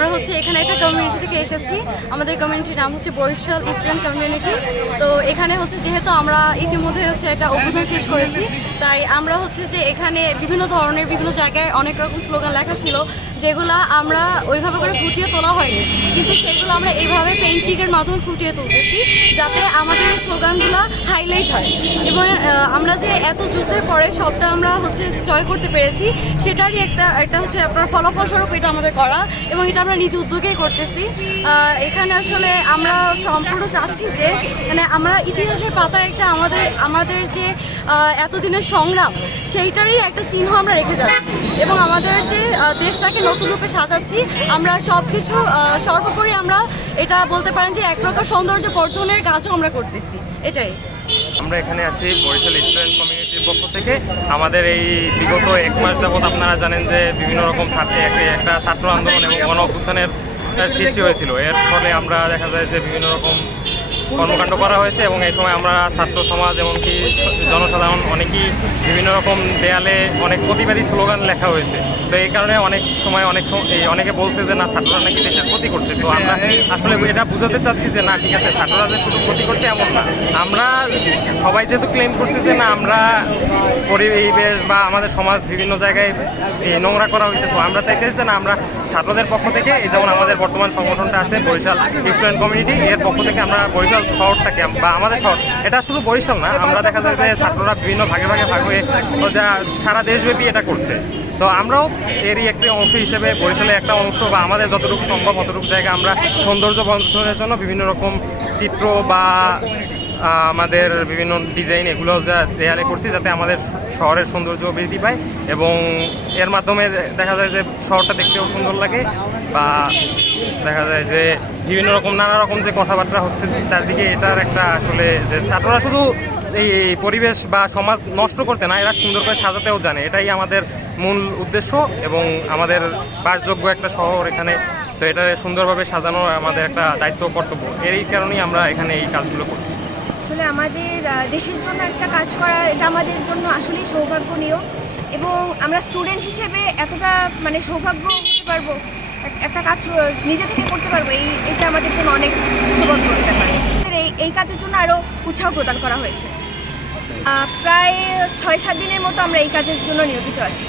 আমরা হচ্ছে এখানে একটা কমিউনিটি থেকে এসেছি। আমাদের কমিউনিটির নাম হচ্ছে বরিশাল ইস্টার্ন কমিউনিটি। তো এখানে হচ্ছে যেহেতু আমরা ইতিমধ্যে হচ্ছে এটা অভ্যুদয় শেষ করেছি, তাই আমরা হচ্ছে যে এখানে বিভিন্ন ধরনের বিভিন্ন জায়গায় অনেক রকম স্লোগান লেখা ছিল, যেগুলো আমরা ওইভাবে করে ফুটিয়ে তোলা হয়নি। কিন্তু সেগুলো আমরা এইভাবে পেন্টিংয়ের মাধ্যমে ফুটিয়ে তুলতেছি, যাতে আমাদের স্লোগানগুলো হাইলাইট হয়। এবং আমরা যে এত যুদ্ধের পরে সবটা আমরা হচ্ছে জয় করতে পেরেছি, সেটারই একটা একটা হচ্ছে আপনার ফলাফল স্বরূপ এটা আমাদের করা, এবং এটা আমরা নিজ উদ্যোগেই করতেছি। এখানে আসলে আমরা সম্পূর্ণ চাচ্ছি যে মানে আমরা ইতিহাসের পাতায় একটা আমাদের আমাদের যে এতদিনের সংগ্রাম, সেইটারই একটা চিহ্ন আমরা রেখে যাচ্ছি। এবং আমাদের যে দেশটাকে নতুন রূপে সাজাচ্ছি, আমরা সব কিছু সর্বোপরি আমরা এটা বলতে পারেন যে এক প্রকার সৌন্দর্য বর্ধনের কাজও আমরা করতেছি। এটাই। আমরা এখানে আছি বরিশাল স্টুডেন্ট কমিউনিটির পক্ষ থেকে। আমাদের এই বিগত এক মাস যাবৎ আপনারা জানেন যে বিভিন্ন রকম একটা ছাত্র আন্দোলন এবং গণ অভ্যুত্থানের সৃষ্টি হয়েছিল। এর ফলে আমরা দেখা যায় যে বিভিন্ন রকম কর্মকাণ্ড করা হয়েছে এবং এই সময় আমরা ছাত্র সমাজ এমনকি জনসাধারণ অনেকেই বিভিন্ন রকম দেয়ালে অনেক প্রতিবাদী স্লোগান লেখা হয়েছে। তো এই কারণে অনেক সময় অনেক এই অনেকে বলছে যে, না, ছাত্ররা নাকি দেশের ক্ষতি করছে। তো আমরা আসলে এটা বুঝাতে চাচ্ছি যে, না, ঠিক আছে, ছাত্ররা যে শুধু ক্ষতি করছে, এমন না। আমরা সবাই যেহেতু ক্লেম করছে যে, না, আমরা পরিবেশ বা আমাদের সমাজ বিভিন্ন জায়গায় এই নোংরা করা হয়েছে। তো আমরা চাইতেছি যে, না, আমরা ছাত্রদের পক্ষ থেকে, এই যেমন আমাদের বর্তমান সংগঠনটা আছে, বরিশাল স্টুডেন্ট কমিউনিটি এর পক্ষ থেকে আমরা বরিশাল শহরটাকে বা আমাদের শহর, এটা শুধু বরিশাল না, আমরা দেখা যায় যে ছাত্ররা বিভিন্ন ভাগে ভাগে ভাগ হয়ে যা সারা দেশব্যাপী এটা করছে। তো আমরাও এরই একটি অংশ হিসেবে বরিশালের একটা অংশ বা আমাদের যতটুকু সম্ভব অতটুকু জায়গা আমরা সৌন্দর্য বর্ধনের জন্য বিভিন্ন রকম চিত্র বা আমাদের বিভিন্ন ডিজাইন এগুলো যা দেয়ালে করছি যাতে আমাদের শহরের সৌন্দর্য বৃদ্ধি পায় এবং এর মাধ্যমে দেখা যায় যে শহরটা দেখতেও সুন্দর লাগে বা দেখা যায় যে বিভিন্ন রকম, নানা রকম যে কথাবার্তা হচ্ছে চারদিকে, এটার একটা আসলে যে ছাত্ররা শুধু এই পরিবেশ বা সমাজ নষ্ট করতে না, এরা সুন্দর করে সাজাতেও জানে। এটাই আমাদের মূল উদ্দেশ্য এবং আমাদের বাসযোগ্য একটা শহর এখানে। তো এটা সুন্দরভাবে সাজানো আমাদের একটা দায়িত্ব, কর্তব্য। এই কারণেই আমরা এখানে এই কাজগুলো করছি। আসলে আমাদের দেশের জন্য একটা কাজ করা, এটা আমাদের জন্য আসলেই সৌভাগ্যনীয়। এবং আমরা স্টুডেন্ট হিসেবে এতটা মানে সৌভাগ্য হতে পারব, একটা কাজ নিজে থেকে করতে পারব, এই, এটা আমাদের জন্য অনেক সৌভাগ্য হতে পারে এই এই কাজের জন্য আরও উৎসাহ প্রদান করা হয়েছে। প্রায় ছয় সাত দিনের মতো আমরা এই কাজের জন্য নিয়োজিত আছি।